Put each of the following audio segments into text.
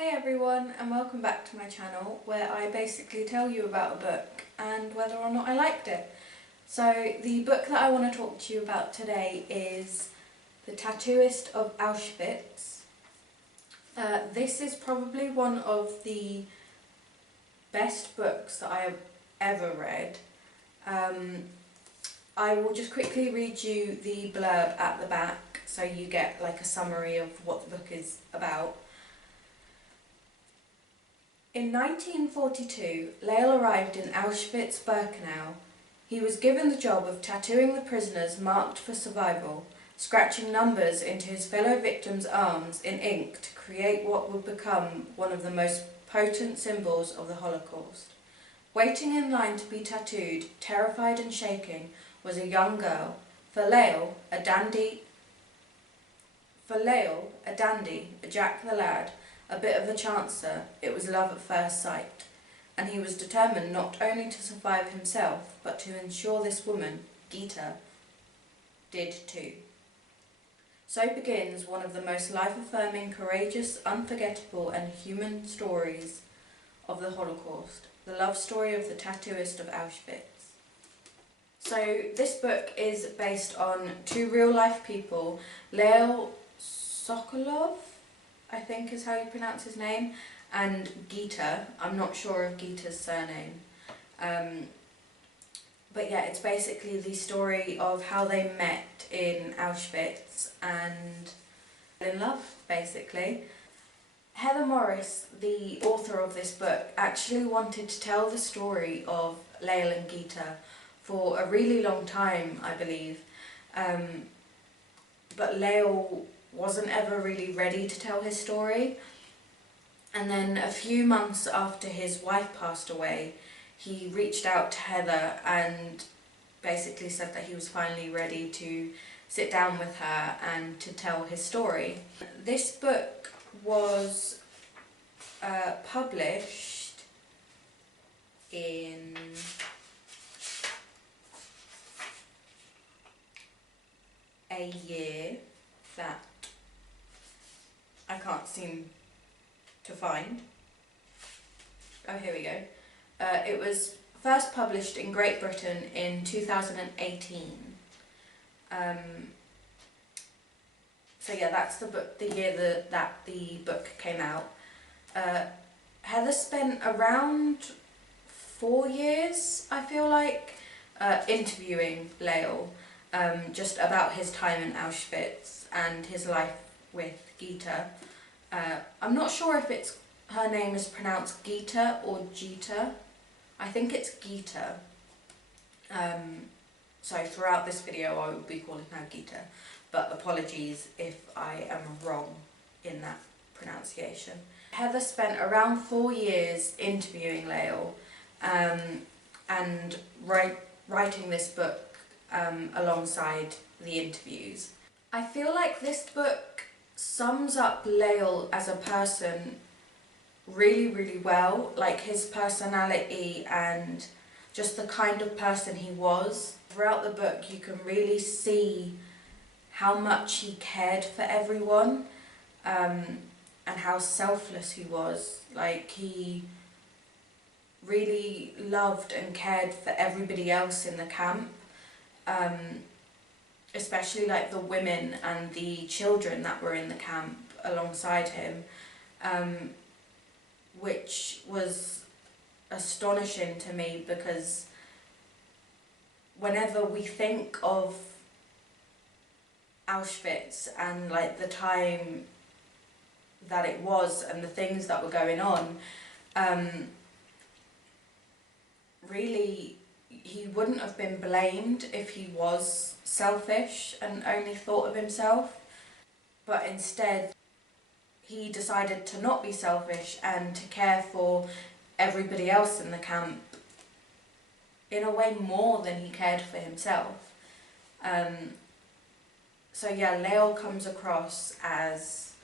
Hey everyone, and welcome back to my channel where I basically tell you about a book and whether or not I liked it. So the book that I want to talk to you about today is The Tattooist of Auschwitz. This is probably one of the best books that I have ever read. I will just quickly read you the blurb at the back so you get like a summary of what the book is about. In 1942, Lael arrived in Auschwitz-Birkenau. He was given the job of tattooing the prisoners marked for survival, scratching numbers into his fellow victims' arms in ink to create what would become one of the most potent symbols of the Holocaust. Waiting in line to be tattooed, terrified and shaking, was a young girl. For Lael, a dandy, a Jack the lad, a bit of a chancer, it was love at first sight, and he was determined not only to survive himself, but to ensure this woman, Gita, did too. So begins one of the most life-affirming, courageous, unforgettable and human stories of the Holocaust, the love story of the Tattooist of Auschwitz. So this book is based on two real-life people, Lael Sokolov, I think is how you pronounce his name, and Gita. I'm not sure of Gita's surname. But yeah, it's basically the story of how they met in Auschwitz and in love, basically. Heather Morris, the author of this book, actually wanted to tell the story of Lael and Gita for a really long time, I believe. But Lael wasn't ever really ready to tell his story, and then a few months after his wife passed away, he reached out to Heather and basically said that he was finally ready to sit down with her and to tell his story. This book was published in a year that I can't seem to find. Oh, here we go. It was first published in Great Britain in 2018. So yeah, that's the year that the book came out. Heather spent around 4 years, I feel like, interviewing Lael, just about his time in Auschwitz and his life with Gita. I'm not sure if her name is pronounced Gita or Gita. I think it's Gita. So throughout this video I will be calling her Gita, but apologies if I am wrong in that pronunciation. Heather spent around 4 years interviewing Lael and writing this book alongside the interviews. I feel like this book sums up Lael as a person really, really well, like his personality and just the kind of person he was. Throughout the book you can really see how much he cared for everyone, and how selfless he was. Like, he really loved and cared for everybody else in the camp, especially like the women and the children that were in the camp alongside him, which was astonishing to me, because whenever we think of Auschwitz and like the time that it was and the things that were going on, really he wouldn't have been blamed if he was selfish and only thought of himself, but instead he decided to not be selfish and to care for everybody else in the camp in a way more than he cared for himself. So yeah, Lael comes across as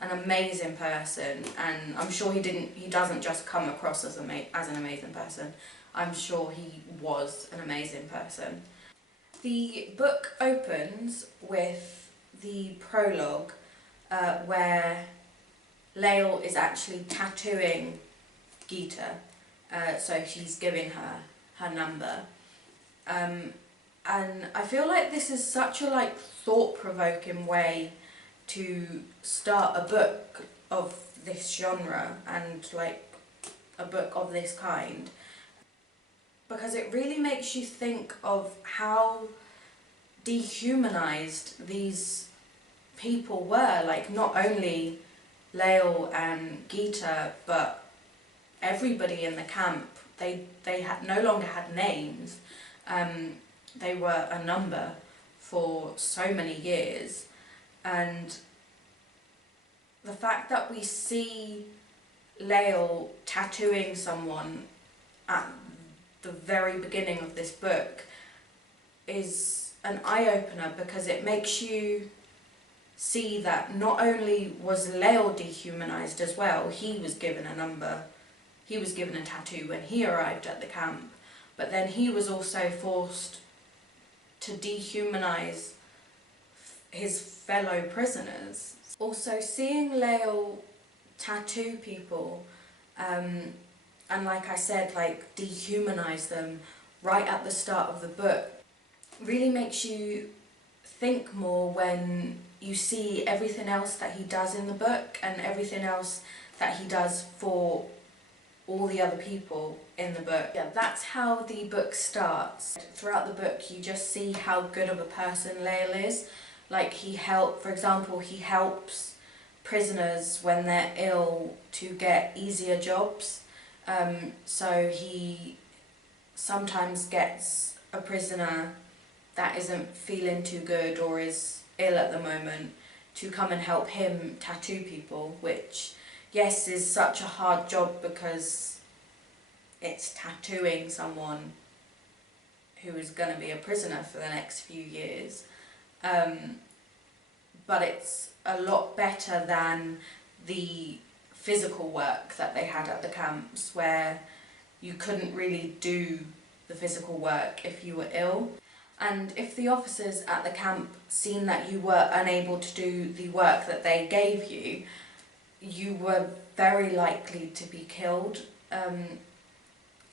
an amazing person, and I'm sure he doesn't just come across as an amazing person. I'm sure he was an amazing person. The book opens with the prologue, where Lael is actually tattooing Gita, so she's giving her number. And I feel like this is such a thought-provoking way to start a book of this genre and a book of this kind, because it really makes you think of how dehumanized these people were. Not only Lael and Gita, but everybody in the camp. They had no longer had names. They were a number for so many years, and the fact that we see Lael tattooing someone at the very beginning of this book is an eye-opener, because it makes you see that not only was Lael dehumanized as well, he was given a number, he was given a tattoo when he arrived at the camp, but then he was also forced to dehumanize his fellow prisoners. Also, seeing Lael tattoo people, and like I said, dehumanize them right at the start of the book, really makes you think more when you see everything else that he does in the book and everything else that he does for all the other people in the book. Yeah, that's how the book starts. Throughout the book you just see how good of a person Lael is. For example, he helps prisoners when they're ill to get easier jobs. So he sometimes gets a prisoner that isn't feeling too good or is ill at the moment to come and help him tattoo people, which, yes, is such a hard job because it's tattooing someone who is going to be a prisoner for the next few years. But it's a lot better than the physical work that they had at the camps, where you couldn't really do the physical work if you were ill. And if the officers at the camp seen that you were unable to do the work that they gave you, you were very likely to be killed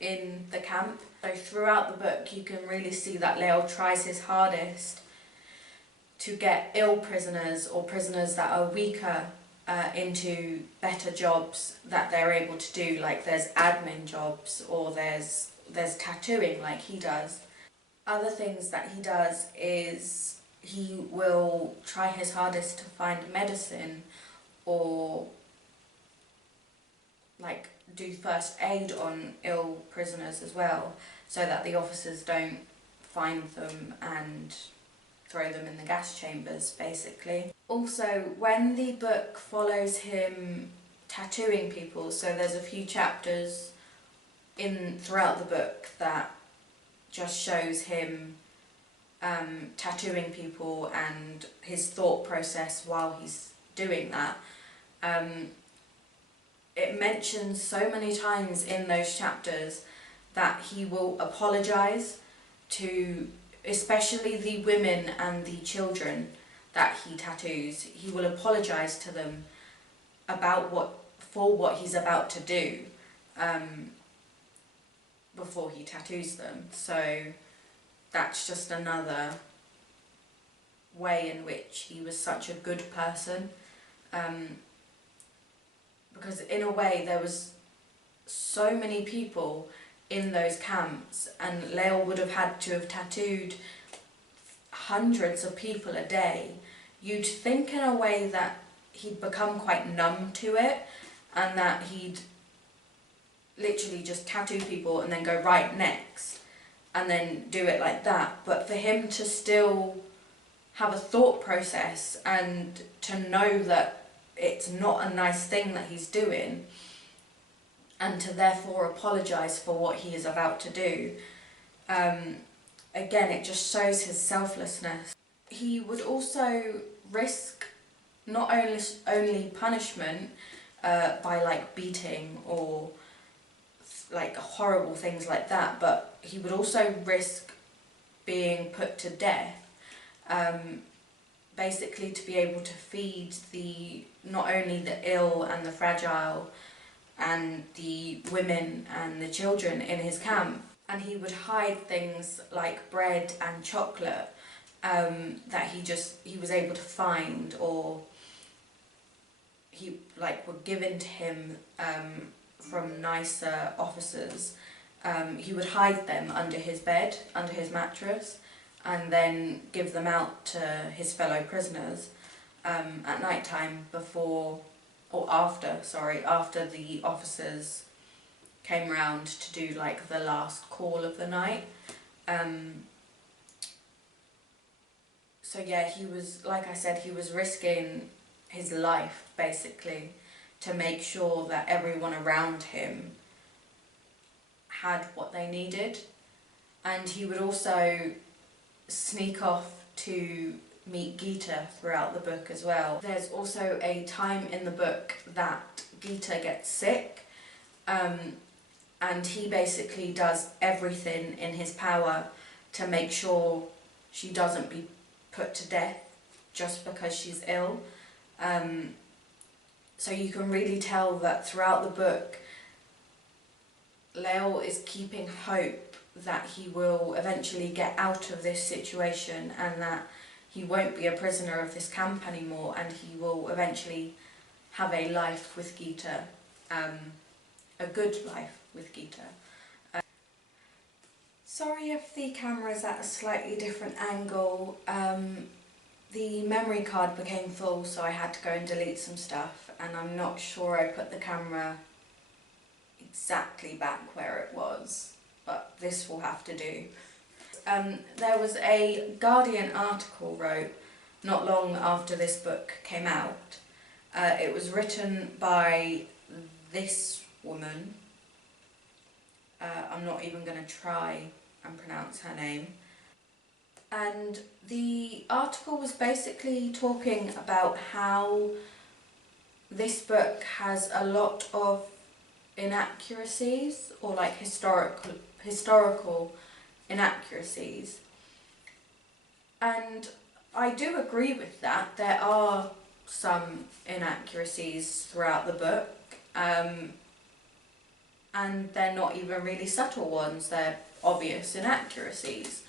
in the camp. So throughout the book you can really see that Lael tries his hardest to get ill prisoners or prisoners that are weaker into better jobs that they're able to do. There's admin jobs, or there's tattooing like he does. Other things that he does is he will try his hardest to find medicine, or do first aid on ill prisoners as well, so that the officers don't find them and throw them in the gas chambers, basically. Also, when the book follows him tattooing people, so there's a few chapters throughout the book that just shows him tattooing people and his thought process while he's doing that. It mentions so many times in those chapters that he will apologise to especially the women and the children that he tattoos. He will apologise to them for what he's about to do before he tattoos them. So that's just another way in which he was such a good person, because in a way there was so many people in those camps, and Lael would have had to have tattooed hundreds of people a day. You'd think in a way that he'd become quite numb to it, and that he'd literally just tattoo people and then go right next and then do it like that. But for him to still have a thought process and to know that it's not a nice thing that he's doing, and to therefore apologise for what he is about to do, again, it just shows his selflessness. He would also risk not only punishment by beating or horrible things like that, but he would also risk being put to death basically to be able to feed not only the ill and the fragile and the women and the children in his camp. And he would hide things like bread and chocolate that he was able to find, or were given to him from nicer officers. He would hide them under his bed, under his mattress, and then give them out to his fellow prisoners at night time after the officers came round to do like the last call of the night. So yeah, he was, like I said, he was risking his life basically to make sure that everyone around him had what they needed. And he would also sneak off to meet Gita throughout the book as well. There's also a time in the book that Gita gets sick, and he basically does everything in his power to make sure she doesn't be put to death just because she's ill. So you can really tell that throughout the book, Leo is keeping hope that he will eventually get out of this situation and that he won't be a prisoner of this camp anymore, and he will eventually have a life with Gita, a good life with Gita. Sorry if the camera's at a slightly different angle. The memory card became full, so I had to go and delete some stuff, and I'm not sure I put the camera exactly back where it was, but this will have to do. There was a Guardian article wrote not long after this book came out. It was written by this woman. I'm not even going to try and pronounce her name. And the article was basically talking about how this book has a lot of inaccuracies, or like historical inaccuracies. And I do agree with that. There are some inaccuracies throughout the book, and they're not even really subtle ones, they're obvious inaccuracies.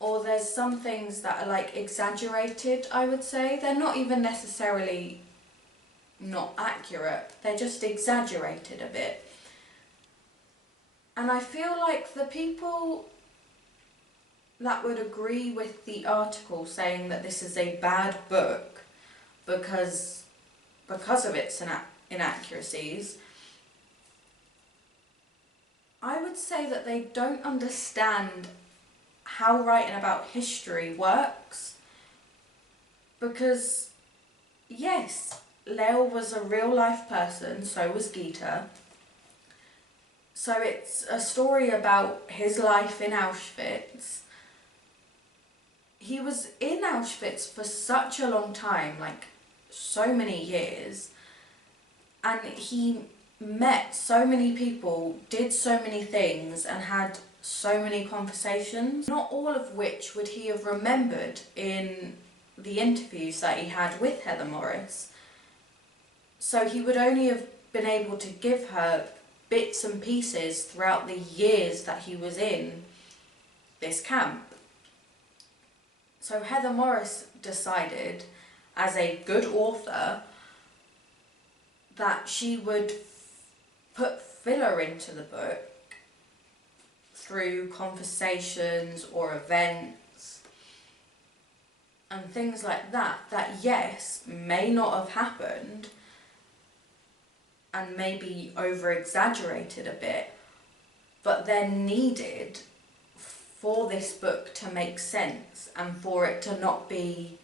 Or there's some things that are like exaggerated, I would say. They're not even necessarily not accurate, they're just exaggerated a bit. And I feel like the people that would agree with the article saying that this is a bad book because of its inaccuracies, I would say that they don't understand how writing about history works. Because yes, Leo was a real life person, so was Gita. So it's a story about his life in Auschwitz. He was in Auschwitz for such a long time, like so many years, and he met so many people, did so many things, and had so many conversations, not all of which would he have remembered in the interviews that he had with Heather Morris. So he would only have been able to give her bits and pieces throughout the years that he was in this camp. So Heather Morris decided, as a good author, that she would put filler into the book through conversations or events and things like that, that yes, may not have happened and maybe over-exaggerated a bit, but they're needed for this book to make sense and for it to not be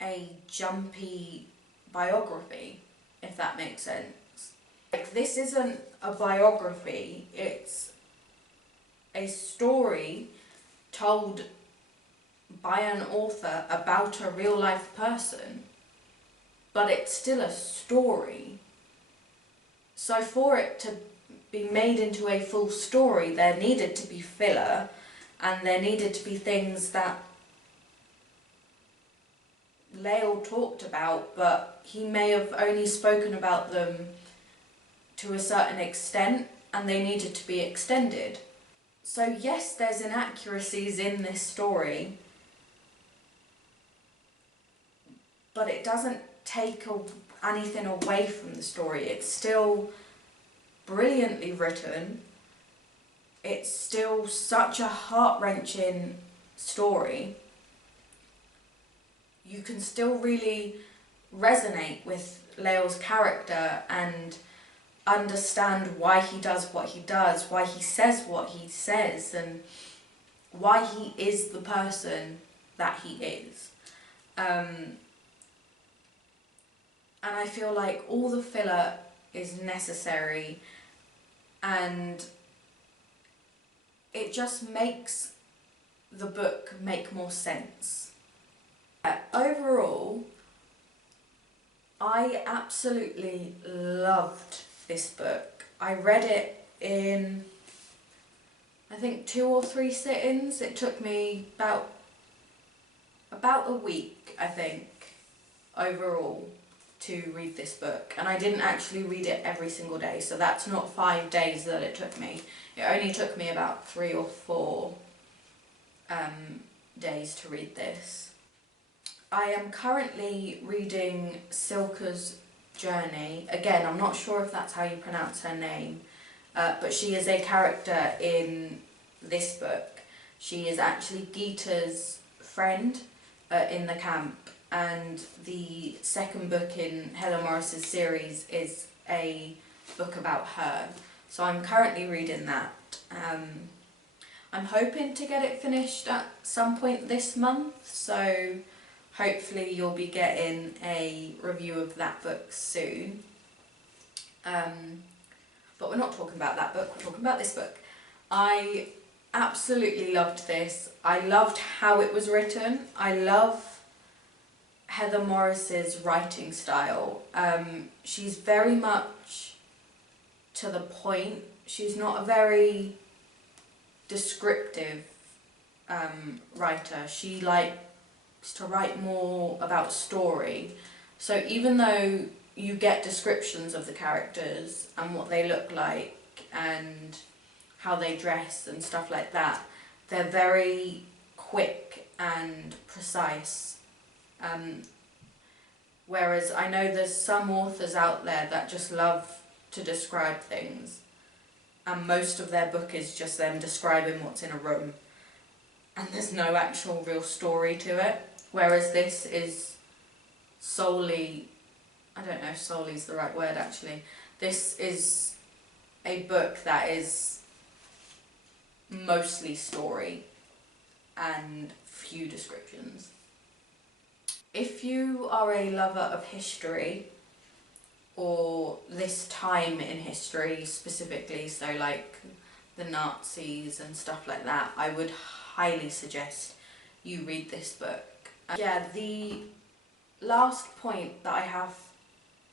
a jumpy biography, if that makes sense. Like, this isn't a biography, it's a story told by an author about a real life person, but it's still a story. So for it to be made into a full story, there needed to be filler, and there needed to be things that Lael talked about, but he may have only spoken about them to a certain extent, and they needed to be extended. So yes, there's inaccuracies in this story, but it doesn't take anything away from the story. It's still brilliantly written. It's still such a heart-wrenching story. You can still really resonate with Lael's character and understand why he does what he does, why he says what he says, and why he is the person that he is. And I feel like all the filler is necessary, and it just makes the book make more sense. Overall, I absolutely loved this book. I read it in, I think, 2 or 3 sittings. It took me about a week, I think, overall, to read this book. And I didn't actually read it every single day, so that's not 5 days that it took me. It only took me about 3 or 4 days to read this. I am currently reading Silka's Journey. Again, I'm not sure if that's how you pronounce her name, but she is a character in this book. She is actually Gita's friend in the camp, and the second book in Helen Morris's series is a book about her. So I'm currently reading that. I'm hoping to get it finished at some point this month, so hopefully you'll be getting a review of that book soon. But we're not talking about that book, we're talking about this book. I absolutely loved this. I loved how it was written. I love Heather Morris's writing style. She's very much to the point. She's not a very descriptive writer. She likes to write more about story. So even though you get descriptions of the characters and what they look like and how they dress and stuff like that, they're very quick and precise. Whereas I know there's some authors out there that just love to describe things, and most of their book is just them describing what's in a room, and there's no actual real story to it. Whereas this is solely, I don't know if solely is the right word actually, this is a book that is mostly story and few descriptions. If you are a lover of history, or this time in history specifically, so like the Nazis and stuff like that, I would highly suggest you read this book. Yeah, the last point that I have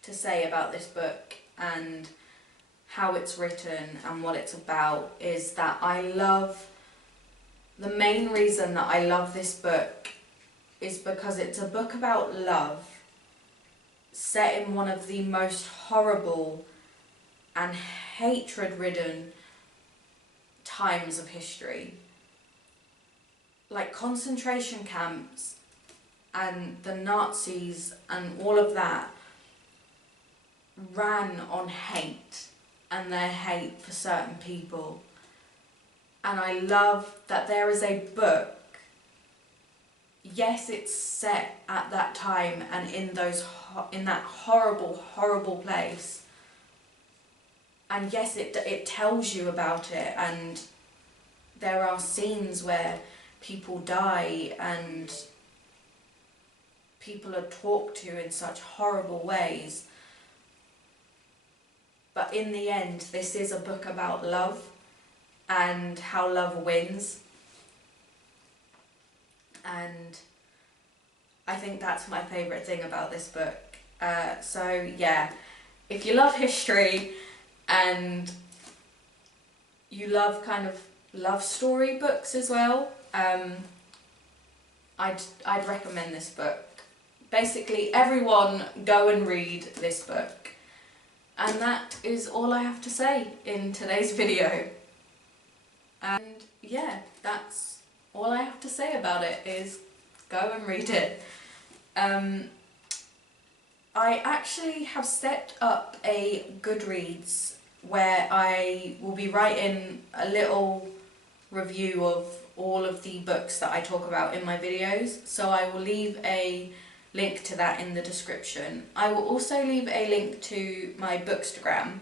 to say about this book and how it's written and what it's about is that the main reason that I love this book is because it's a book about love set in one of the most horrible and hatred-ridden times of history. Like concentration camps and the Nazis and all of that ran on hate and their hate for certain people. And I love that there is a book. Yes, it's set at that time and in that horrible, horrible place. And yes, it tells you about it, and there are scenes where people die and people are talked to in such horrible ways. But in the end, this is a book about love and how love wins. And I think that's my favourite thing about this book. So yeah, if you love history and you love kind of love story books as well, I'd recommend this book. Basically, everyone go and read this book. And that is all I have to say in today's video. And yeah, that's all I have to say about it, is go and read it. I actually have set up a Goodreads where I will be writing a little review of all of the books that I talk about in my videos, so I will leave a link to that in the description. I will also leave a link to my Bookstagram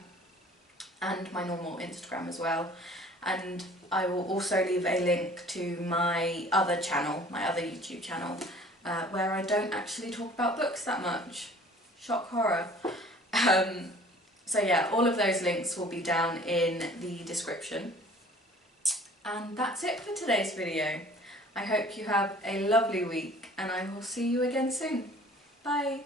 and my normal Instagram as well, and I will also leave a link to my other channel, my other YouTube channel, where I don't actually talk about books that much. Shock horror. So yeah, all of those links will be down in the description. And that's it for today's video. I hope you have a lovely week, and I will see you again soon. Bye!